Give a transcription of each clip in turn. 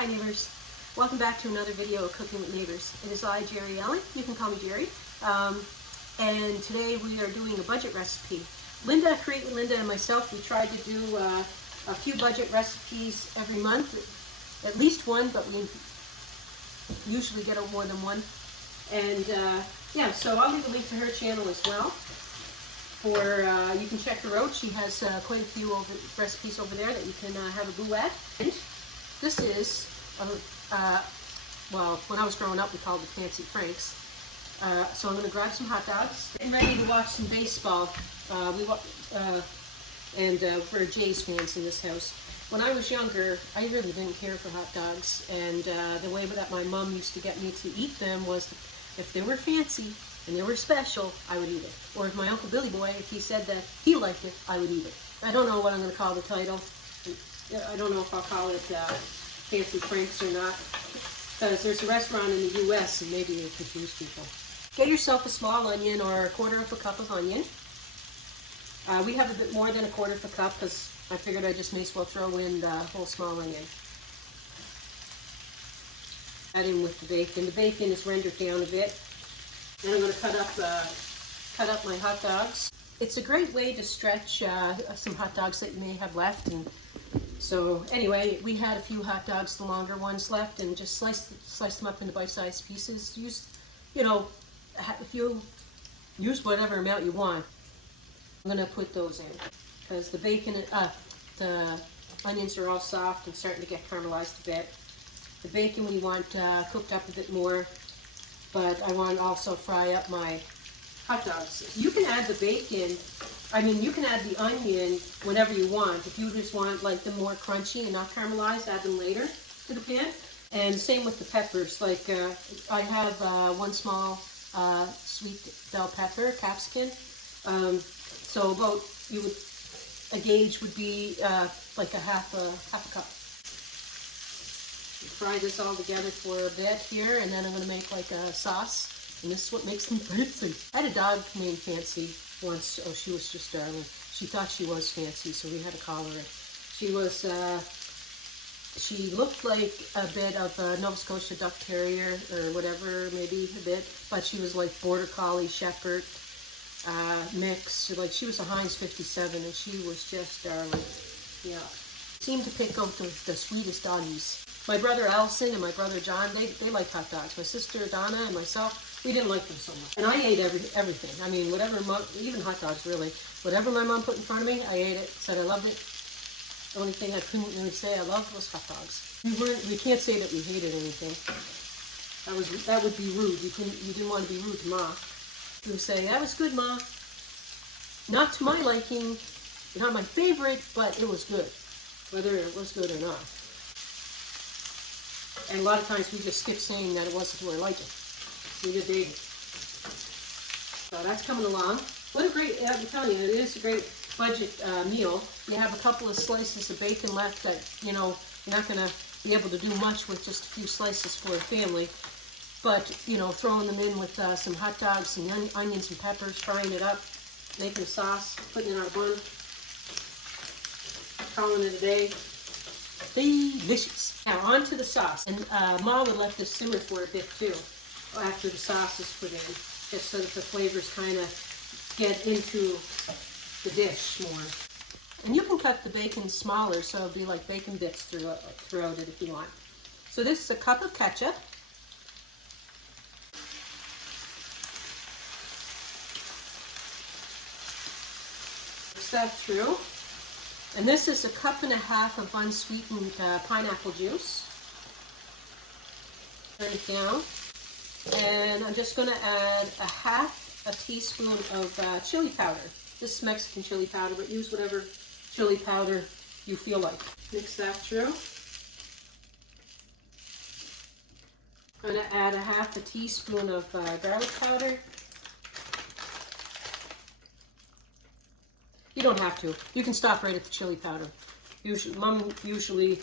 Hi neighbors, welcome back to another video of Cooking with Neighbors. It is I, Jerri-ellen. You can call me Jerry. And today we are doing a budget recipe. Linda, Create with Linda and myself, we tried to do a few budget recipes every month. At least one, but we usually get more than one. And yeah, so I'll leave a link to her channel as well. For you can check her out. She has quite a few recipes over there that you can have a go at. And this is, well, when I was growing up we called it Fancy Franks. So I'm going to grab some hot dogs. Getting ready to watch some baseball. We're Jays fans in this house. When I was younger, I really didn't care for hot dogs, and the way that my mom used to get me to eat them was if they were fancy and they were special, I would eat it. Or if my Uncle Billy Boy, if he said that he liked it, I would eat it. I don't know what I'm going to call the title. I don't know if I'll call it Fancy Franks or not, because there's a restaurant in the U.S. and maybe it'll confuse people. Get yourself a small onion or a quarter of a cup of onion. We have a bit more than a quarter of a cup because I figured I just may as well throw in the whole small onion. Add in with the bacon. The bacon is rendered down a bit. And I'm going to cut up my hot dogs. It's a great way to stretch some hot dogs that you may have left. And so anyway, we had a few hot dogs, the longer ones left, and just slice them up into bite-sized pieces. If you use whatever amount you want. I'm going to put those in because the bacon, the onions are all soft and starting to get caramelized a bit. The bacon we want cooked up a bit more, but I want to also fry up my hot dogs. You can add the bacon, you can add the onion whenever you want. If you just want like them more crunchy and not caramelized, add them later to the pan. And same with the peppers. Like I have one small sweet bell pepper, capsicum. So about a gauge would be like a half a cup. Fry this all together for a bit here, and then I'm going to make like a sauce, and this is what makes them fancy. I had a dog named Fancy once. Oh, she was just darling. She thought she was fancy, so we had to collar her. She was, she looked like a bit of a Nova Scotia Duck Terrier or whatever, maybe a bit, but she was like Border Collie, Shepherd, mix. Like she was a Heinz 57, and she was just darling. Yeah. Seemed to pick out the sweetest doggies. My brother Allison and my brother John, they like hot dogs. My sister Donna and myself, we didn't like them so much. And I ate everything. I mean, whatever, even hot dogs really. Whatever my mom put in front of me, I ate it. Said I loved it. The only thing I couldn't really say I loved was hot dogs. We can't say that we hated anything. That would be rude. You didn't want to be rude to Ma. You would say, that was good, Ma. Not to my liking, not my favorite, but it was good. Whether it was good or not. And a lot of times we just skip saying that it wasn't to our liking. We just ate it. So that's coming along. What a great, I'm telling you, it is a great budget meal. You have a couple of slices of bacon left that, you're not going to be able to do much with just a few slices for a family. But, throwing them in with some hot dogs and onions and peppers, frying it up, making a sauce, putting it on a bun, calling it a day. Delicious. Now on to the sauce. And Ma would let this simmer for a bit too after the sauce is put in, just so that the flavors kind of get into the dish more. And you can cut the bacon smaller so it'll be like bacon bits throughout it if you want. So this is a cup of ketchup. Mix that through. And this is a cup and a half of unsweetened pineapple juice. Turn it down. And I'm just going to add a half a teaspoon of chili powder. This is Mexican chili powder, but use whatever chili powder you feel like. Mix that through. I'm going to add a half a teaspoon of garlic powder. You don't have to. You can stop right at the chili powder. Mom usually,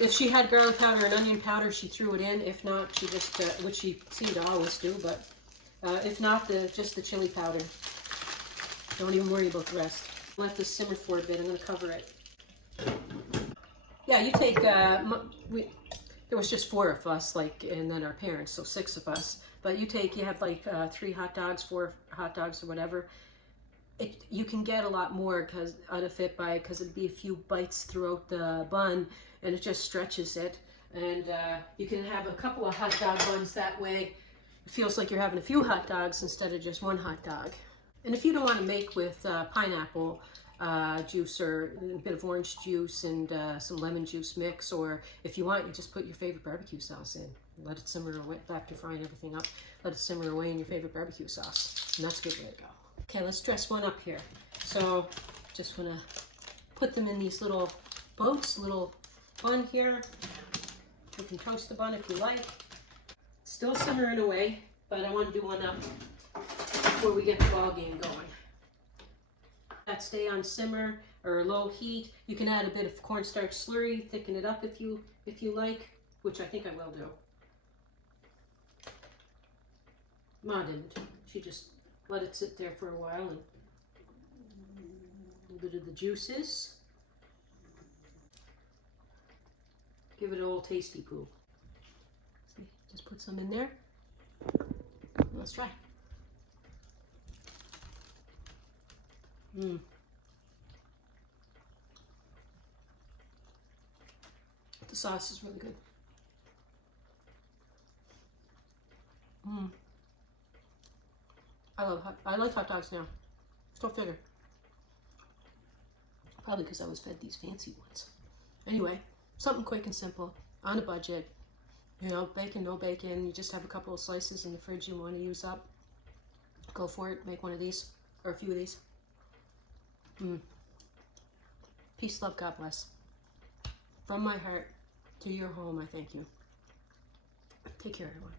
if she had garlic powder and onion powder, she threw it in. If not, she just, which she seemed to always do, but if not, just the chili powder. Don't even worry about the rest. Let this simmer for a bit. I'm going to cover it. Yeah, you take, there was just 4 of us, like, and then our parents, so 6 of us. But you have like 3 hot dogs, 4 hot dogs or whatever. You can get a lot more out of it because it'd be a few bites throughout the bun, and it just stretches it. And you can have a couple of hot dog buns that way. It feels like you're having a few hot dogs instead of just one hot dog. And if you don't want to make with pineapple juice or a bit of orange juice and some lemon juice mix, or if you want, you just put your favorite barbecue sauce in. Let it simmer away after frying everything up. Let it simmer away in your favorite barbecue sauce. And that's a good way to go. Okay, let's dress one up here. So just want to put them in these little boats, little bun here. You can toast the bun if you like. Still simmering away, but I want to do one up before we get the ball game going. That stay on simmer or low heat. You can add a bit of cornstarch slurry, thicken it up if you like, which I think I will do. Ma didn't. She just let it sit there for a while, and a little bit of the juices. Give it an old tasty poo. See, just put some in there. Let's try. The sauce is really good. I like hot dogs now. Go figure. Probably because I was fed these fancy ones. Anyway, something quick and simple, on a budget. You know, bacon, no bacon. You just have a couple of slices in the fridge you want to use up. Go for it. Make one of these, or a few of these. Peace, love, God bless. From my heart to your home, I thank you. Take care, everyone.